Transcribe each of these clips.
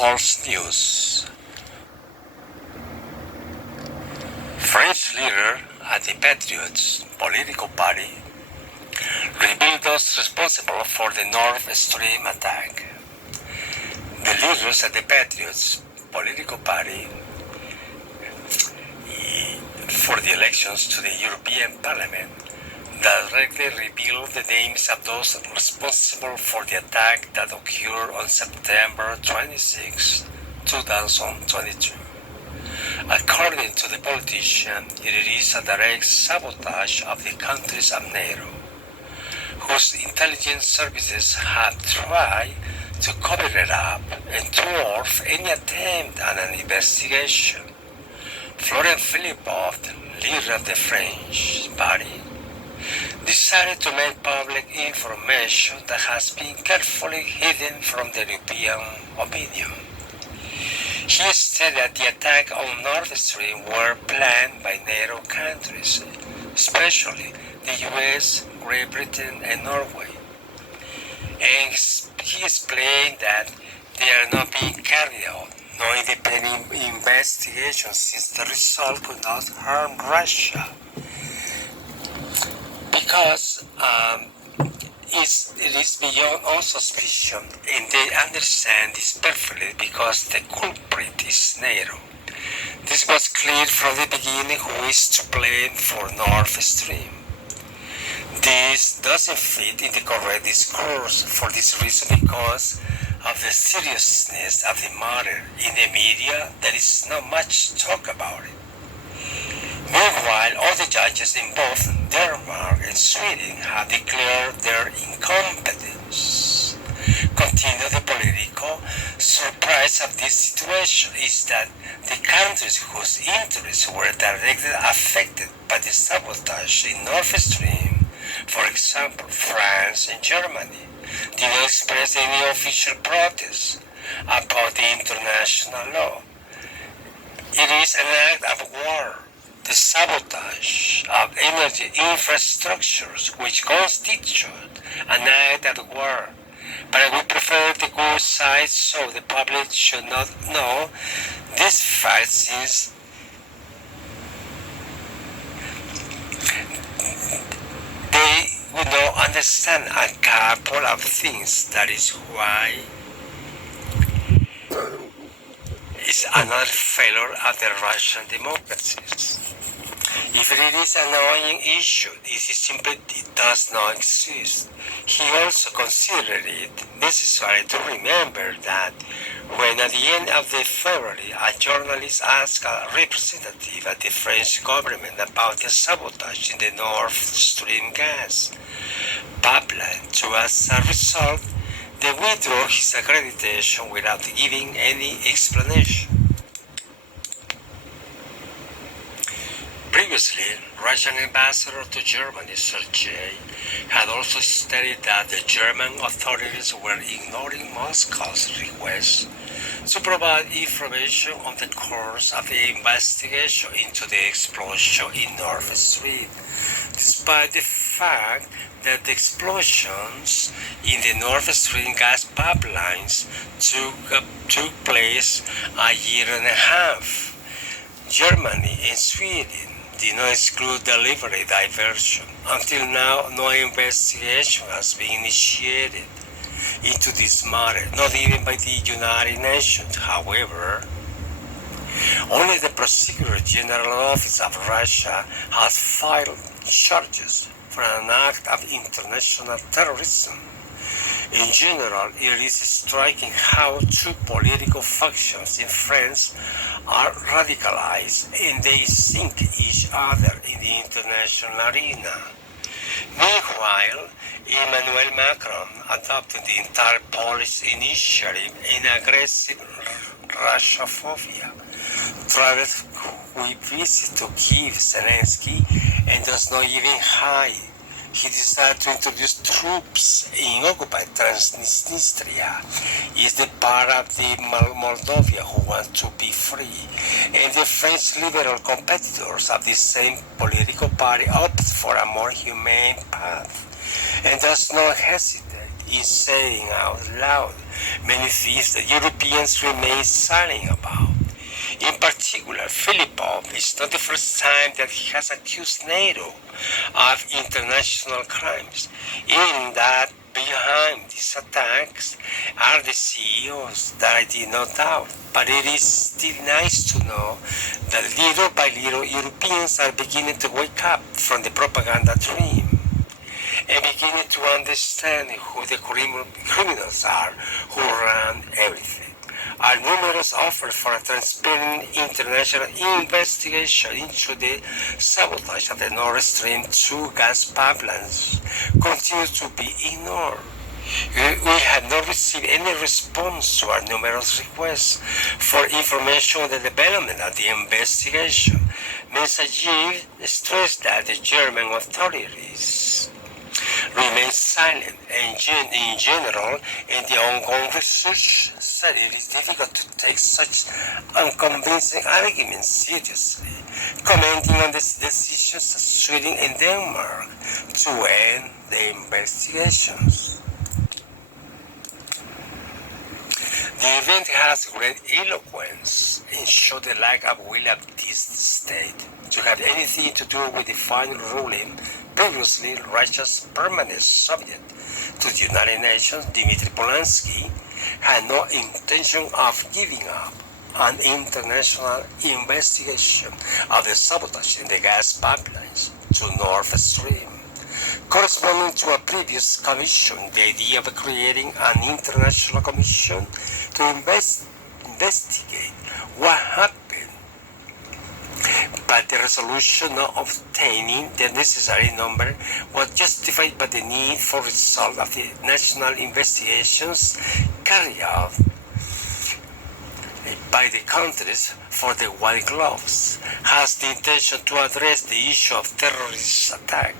false news. French leader at the Patriots political party revealed those responsible for the Nord Stream attack. The leaders at the Patriots political party for the elections to the European Parliament directly revealed the names of those responsible for the attack that occurred on September 26, 2022. According to the politician, it is a direct sabotage of the countries of NATO, whose intelligence services have tried to cover it up and thwart any attempt at an investigation. Florent Philippot, leader of the French party, decided to make public information that has been carefully hidden from the European opinion. He stated that the attack on Nord Stream were planned by NATO countries, especially the US, Great Britain, and Norway. And he explained that they are not being carried out, no independent investigation, since the result could not harm Russia. Because it is beyond all suspicion, and they understand this perfectly because the culprit is NATO. This was clear from the beginning who is to blame for Nord Stream. This doesn't fit in the correct discourse for this reason, because of the seriousness of the matter. In the media, there is not much talk about it. Meanwhile, all the judges in both Denmark and Sweden have declared their incompetence. Continue the political surprise of this situation is that the countries whose interests were directly affected by the sabotage in Nord Stream, for example, France and Germany, did not express any official protest about the international law. It is an act of war. The sabotage of energy infrastructures, which constitute an act of war. But I would prefer the good side, so the public should not know this fact, since they would not understand a couple of things. That is why it's another failure of the Russian democracies. If it is an annoying issue, it does not exist. He also considered it necessary to remember that when at the end of February a journalist asked a representative of the French government about the sabotage in the Nord Stream gas pipeline, as a result, they withdrew his accreditation without giving any explanation. Previously, Russian ambassador to Germany, Sergei, had also stated that the German authorities were ignoring Moscow's request to provide information on the course of the investigation into the explosion in Nord Stream, despite the fact that the explosions in the Nord Stream gas pipelines took place a year and a half. Germany and Sweden did not exclude deliberate diversion. Until now, no investigation has been initiated into this matter, not even by the United Nations. However, only the Prosecutor General Office of Russia has filed charges for an act of international terrorism. In general, it is striking how two political factions in France are radicalized and they sink each other in the international arena. Meanwhile, Emmanuel Macron adopted the entire Polish initiative in aggressive Russophobia, traveled with visit to Kiev, Zelensky, and does not even hide. He decided to introduce troops in occupied Transnistria. Is the part of the Moldova who want to be free, and the French liberal competitors of the same political party opt for a more humane path, and does not hesitate in saying out loud many things that Europeans remain silent about. In particular, Filipov is not the first time that he has accused NATO of international crimes, in that behind these attacks are the CEOs that I did not doubt. But it is still nice to know that little by little Europeans are beginning to wake up from the propaganda dream and beginning to understand who the criminals are who run everything. Our numerous offers for a transparent international investigation into the sabotage of the Nord Stream 2 gas pipelines continue to be ignored. We have not received any response to our numerous requests for information on the development of the investigation. Messages stressed that the German authorities remain silent, and in general, in the ongoing research, said it is difficult to take such unconvincing arguments seriously, commenting on the decisions of Sweden and Denmark to end the investigations. The event has great eloquence and showed the lack of will of this state to have anything to do with the final ruling. Previously, Russia's permanent subject to the United Nations, Dmitry Polanski, had no intention of giving up an international investigation of the sabotage in the gas pipelines to Nord Stream. Corresponding to a previous commission, the idea of creating an international commission to investigate what happened, but the resolution not obtaining the necessary number was justified by the need for result of the national investigations carried out by the countries for the white gloves, has the intention to address the issue of terrorist attack.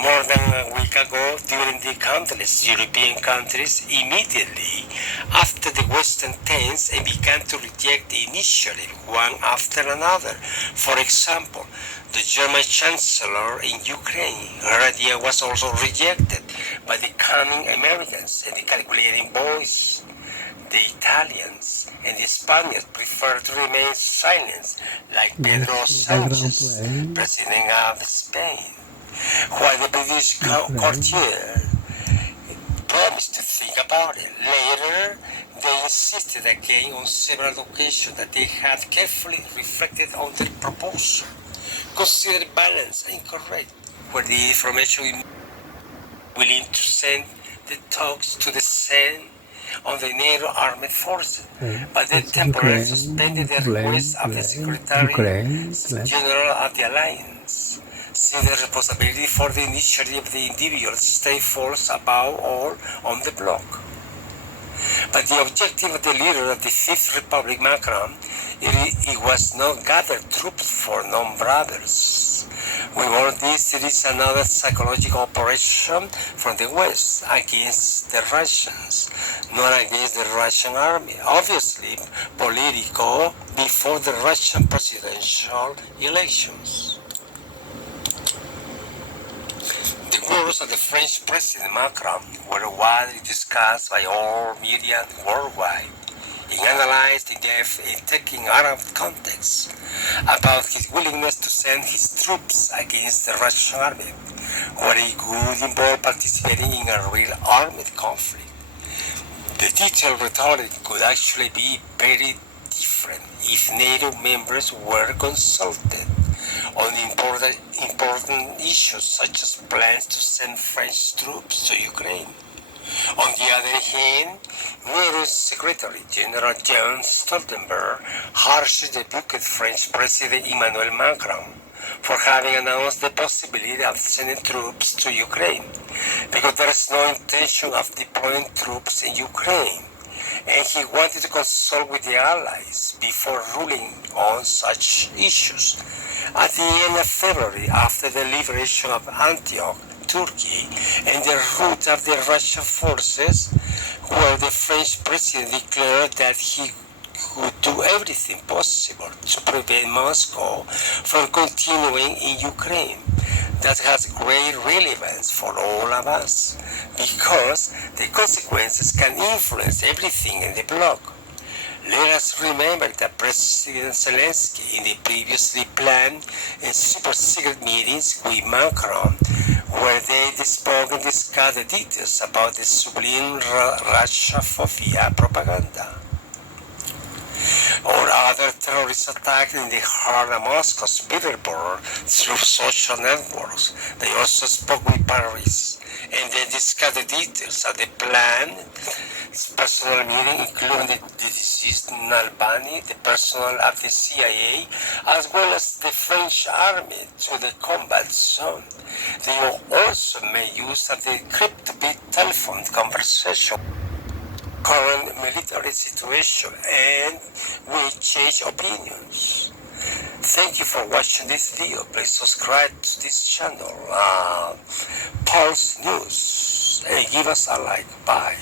More than a week ago, during the countless European countries immediately after the Western tense and began to reject the initiative one after another. For example, the German Chancellor in Ukraine, her idea was also rejected by the cunning Americans and the calculating boys. The Italians and the Spaniards prefer to remain silent, like Pedro Sanchez, President of Spain. While the British courtier promised to think about it. Later, they insisted again on several occasions that they had carefully reflected on their proposal, considered balanced and correct, where the information willing to send the talks to the Senate on the NATO armed forces, but they temporarily suspended the request of the Secretary General of the Alliance. See the responsibility for the initiative of the individual state falls above all on the bloc. But the objective of the leader of the Fifth Republic, Macron, it was not gather troops for non-brothers. With all this, it is another psychological operation from the West against the Russians, not against the Russian army. Obviously, political before the Russian presidential elections. The words of the French President Macron were widely discussed by all media worldwide and analyzed in depth and taking out of context about his willingness to send his troops against the Russian army, where he would involve participating in a real armed conflict. The detailed rhetoric could actually be very different if NATO members were consulted on important issues such as plans to send French troops to Ukraine. On the other hand, NATO's Secretary General Jens Stoltenberg harshly rebuked French President Emmanuel Macron for having announced the possibility of sending troops to Ukraine, because there is no intention of deploying troops in Ukraine, and he wanted to consult with the allies before ruling on such issues. At the end of February, after the liberation of Antioch, Turkey, and the rout of the Russian forces, where the French president declared that he would do everything possible to prevent Moscow from continuing in Ukraine. that has great relevance for all of us because the consequences can influence everything in the bloc. Let us remember that President Zelensky in the previously planned and super secret meetings with Macron where they spoke and discussed the details about the sublime Russophobia propaganda or other terrorist attacks in the heart of Moscow's Petersburg through social networks. They also spoke with Paris and then discussed the details of the planned personal meeting, including the deceased Nalbani, the personnel of the CIA, as well as the French army to the combat zone. They also made use of the cryptobit telephone conversation current military situation and we change opinions. Thank you for watching this video. Please subscribe to this channel, Pulse News, and give us a like. Bye.